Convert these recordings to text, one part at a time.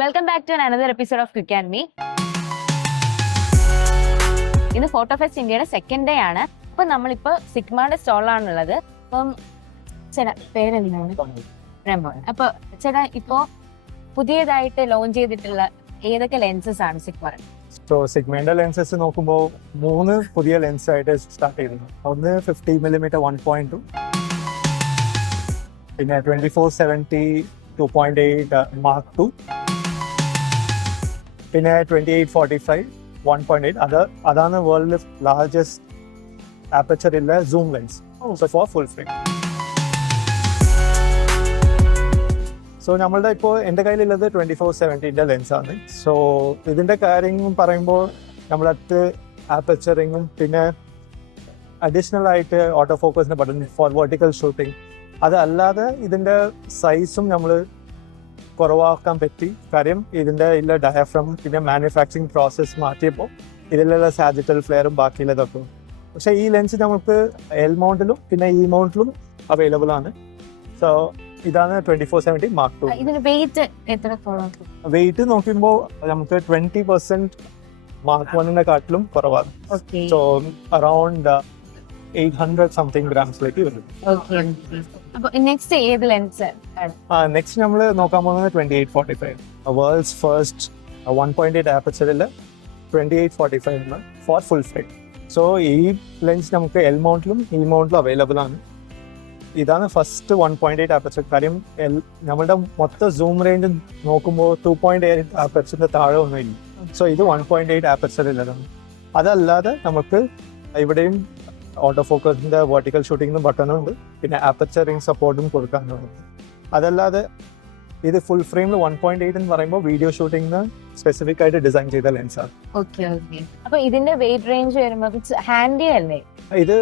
Welcome back to another episode of quick and me. ഇന്ന് photo fest ഇന്ത്യയുടെ second day ആണ്. അപ്പൊ നമ്മളിപ്പോ സിഗ്മയുടെ സ്റ്റോളിലാണുള്ളത്. അപ്പം ചേട്ടാ പേരെന്താണ്? റെമോൺ. അപ്പൊ ചേട്ടാ ഇപ്പോ പുതിയതായിട്ട് ലോഞ്ച് ചെയ്തിട്ടുള്ള ഏതൊക്കെ ലെൻസസ് ആണ് സിഗ്മ? സോ സിഗ്മയുടെ ലെൻസസ് നോക്കുമ്പോൾ 3 പുതിയ ലെൻസ് ആയിട്ട് സ്റ്റാർട്ട് ചെയ്തിരുന്നു. ഒന്ന് 50mm 1.2, പിന്നെ 2470 2.8 Mark II, പിന്നെ 2845 1.8. അതാണ് വേൾഡിലെ ലാർജസ്റ്റ് ആപ്പർച്ചർ ഉള്ള zoom lens for full frame. So നമ്മളുടെ ഇപ്പോൾ എൻ്റെ കയ്യിലുള്ളത് 2470 ലെൻസാണ്. സോ ഇതിൻ്റെ കാര്യം പറയുമ്പോൾ നമ്മളടുത്ത് ആപ്പർച്ചറിങ്ങും പിന്നെ അഡീഷണൽ ആയിട്ട് ഓട്ടോ ഫോക്കസിൻ്റെ ബട്ടൺ ഫോർ വെർട്ടിക്കൽ ഷൂട്ടിംഗ്. അതല്ലാതെ ഇതിൻ്റെ സൈസും നമ്മൾ കുറവാക്കാൻ പറ്റി. കാര്യം ഇതിൻ്റെ ഇല്ല ഡയഫ്രം പിന്നെ മാനുഫാക്ചറിങ് പ്രോസസ്സ് മാറ്റിയപ്പോൾ ഇതിലുള്ള സാജിറ്റൽ ഫ്ലെയറും ബാക്കിയുള്ളതൊക്കെ. പക്ഷേ ഈ ലെൻസ് നമുക്ക് എൽ മൗണ്ടിലും പിന്നെ ഇ മൗണ്ടിലും അവൈലബിൾ ആണ്. സോ ഇതാണ് 2470 Mark II. ഇതിന് വെയിറ്റ് എത്ര? വെയിറ്റ് നോക്കുമ്പോൾ നമുക്ക് 20% Mark I കാട്ടിലും കുറവാണ്. സോ അറൌണ്ട് 800 സംതിങ് ഗ്രാംസിലേക്ക് വരും. നെക്സ്റ്റ് ഏത് ലെൻസ്? നെക്സ്റ്റ് നമ്മൾ നോക്കാൻ പോകുന്നത് 2845, വേൾഡ്സ് ഫസ്റ്റ് 1.8 ആപ്പർച്ചറിൽ 2845 ഫോർ ഫുൾ ഫ്രെയിം. സോ ഈ ലെൻസ് നമുക്ക് എൽ മൗണ്ടിലും ഇ മൗണ്ടിലും അവൈലബിൾ ആണ്. ഇതാണ് ഫസ്റ്റ് 1.8 ആപ്പർച്ചർ. കാര്യം നമ്മളുടെ മൊത്തം സൂം റേഞ്ച് നോക്കുമ്പോൾ 2.8 ആപ്പർച്ചറിന്റെ താഴെ ഒന്നുമില്ല. സോ ഇത് 1.8 ആപ്പർച്ചറിലാണ്. അതല്ലാതെ നമുക്ക് ഇവിടെയും ഓട്ടോ ഫോക്കസിന്റെ വെർട്ടിക്കൽ ഷൂട്ടിംഗ് ബട്ടണും ഉണ്ട്, പിന്നെ ആപ്പർച്ചറിങ് സപ്പോർട്ടും കൊടുക്കാനുണ്ട്. അതല്ലാതെ ഇത് ഫുൾ ഫ്രെയിമിൽ 1.8 എന്ന് പറയുമ്പോൾ വീഡിയോ ഷൂട്ടിംഗിന് സ്പെസിഫിക് ആയിട്ട് ഡിസൈൻ ചെയ്ത ലെൻസാണ്. അപ്പൊ ഇതിന്റെ വെയിറ്റ് റേഞ്ച് വരുമ്പോൾ ഹാൻഡി അല്ലേ? ഇത്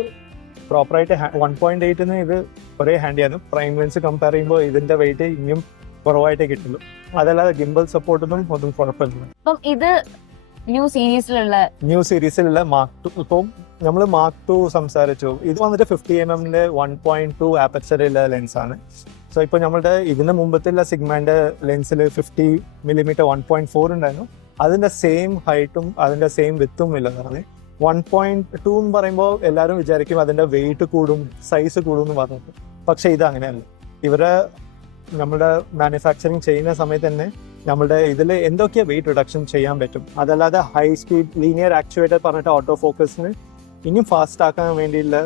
പ്രോപ്പറായിട്ട് 1.8 ഇത് കുറേ ഹാൻഡിയാണ്. പ്രൈം ലെൻസ് കമ്പയർ ചെയ്യുമ്പോൾ ഇതിന്റെ വെയിറ്റ് ഇനിയും കുറവായിട്ടേ കിട്ടുള്ളൂ. അതല്ലാതെ ഗിംബൽ സപ്പോർട്ടൊന്നും ഒന്നും കുഴപ്പമില്ല. അപ്പം ഇത് ന്യൂ സീരീസിലുള്ള Mark II. ഇപ്പം നമ്മൾ Mark II സംസാരിച്ചു. ഇത് വന്നിട്ട് 50mm 1.2 ആപ്പർച്ചറുള്ള ലെൻസാണ്. സോ ഇപ്പോൾ നമ്മളുടെ ഇതിന് മുമ്പത്തുള്ള സിഗ്മന്റെ ലെൻസിൽ 50mm 1.4 ഉണ്ടായിരുന്നു. അതിന്റെ സെയിം ഹൈറ്റും അതിന്റെ സെയിം വിത്തും ഉള്ളതാണ്. 1.2 എന്ന് പറയുമ്പോൾ എല്ലാവരും വിചാരിക്കും അതിന്റെ വെയിറ്റ് കൂടും, സൈസ് കൂടും എന്ന് പറഞ്ഞിട്ട്. പക്ഷെ ഇത് അങ്ങനെയല്ല. ഇവരെ നമ്മുടെ മാനുഫാക്ചറിങ് ചെയ്യുന്ന സമയത്ത് തന്നെ നമ്മളുടെ ഇതിൽ എന്തൊക്കെയാ വെയിറ്റ് റിഡക്ഷൻ ചെയ്യാൻ പറ്റും. അതല്ലാതെ ഹൈ സ്പീഡ് ലീനിയർ ആക്ച്വേറ്റർ പറഞ്ഞിട്ട് ഓട്ടോ ഫോക്കസിന് ഇനിയും ഫാസ്റ്റ് ആക്കാൻ വേണ്ടിയുള്ള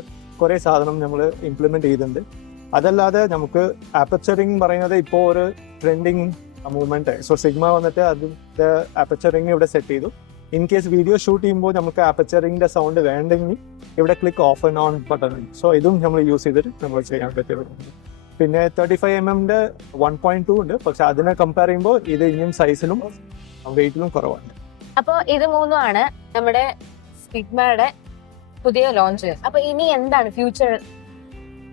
കുറേ സാധനം നമ്മൾ ഇംപ്ലിമെന്റ് ചെയ്തിട്ടുണ്ട്. അതല്ലാതെ നമുക്ക് ആപ്പർച്ചറിങ് പറയുന്നത് ഇപ്പോൾ ഒരു ട്രെൻഡിങ് മൂവ്മെന്റ്. സോ സിഗ്മ വന്നിട്ട് അതിന്റെ ആപ്പർച്ചറിങ് ഇവിടെ സെറ്റ് ചെയ്തു. ഇൻ കേസ് വീഡിയോ ഷൂട്ട് ചെയ്യുമ്പോൾ നമുക്ക് ആപ്പർച്ചറിങ്ങിന്റെ സൗണ്ട് വേണ്ടെങ്കിൽ ഇവിടെ click of and on button. So ഇതും നമ്മൾ യൂസ് ചെയ്തിട്ട് നമ്മൾ ചെയ്യാൻ പറ്റുള്ളൂ. പിന്നെ 35mm 1.2 ഉണ്ട്. പക്ഷെ അതിനെ കമ്പയർ ചെയ്യുമ്പോൾ ഇത് ഇനിയും സൈസിലും വെയിറ്റിലും കുറവാണ്. അപ്പോൾ ഇത് മൂന്നുമാണ് നമ്മുടെ സിഗ്മയുടെ പുതിയ ലോഞ്ച്. അപ്പൊ ഇനി എന്താണ് ഫ്യൂച്ചർ?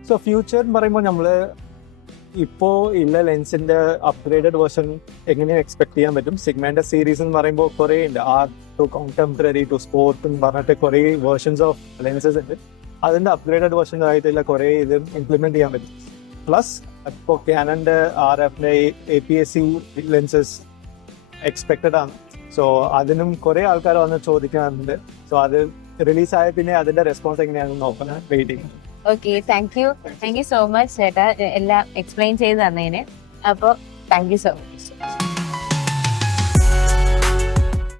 സോ ഫ്യൂച്ചർ എന്ന് പറയുമ്പോൾ നമ്മൾ ഇപ്പോൾ ഉള്ള ലെൻസിന്റെ അപ്ഗ്രേഡഡ് വേർഷൻ എങ്ങനെയും എക്സ്പെക്ട് ചെയ്യാൻ പറ്റും. സിഗ്മന്റെ സീരീസ് എന്ന് പറയുമ്പോൾ കുറേ ഉണ്ട്. Art to contemporary to sport എന്ന് പറഞ്ഞിട്ട് കുറേ വേർഷൻസ് ഓഫ് ലെൻസസ് ഉണ്ട്. അതിന്റെ അപ്ഗ്രേഡഡ് വേർഷൻ ആയിട്ടുള്ള കുറേ ഇത് ഇംപ്ലിമെന്റ് ചെയ്യാൻ പറ്റും. പ്ലസ് ഇപ്പോൾ ക്യാനന്റെ RF APS-C ലെൻസസ് എക്സ്പെക്റ്റഡ് ആണ്. സോ അതിനും കുറേ ആൾക്കാർ വന്ന് ചോദിക്കാറുണ്ട്. സോ അത് റിലീസായ പിന്നെ അതിന്റെ റെസ്പോൺസ് എങ്ങനെയാണെന്ന് നോക്കണം, waiting. Okay, thank you so much ചേട്ടാ എല്ലാം എക്സ്പ്ലെയിൻ ചെയ്ത് തന്നതിന്. അപ്പോൾ താങ്ക് യു സോ മച്ച്.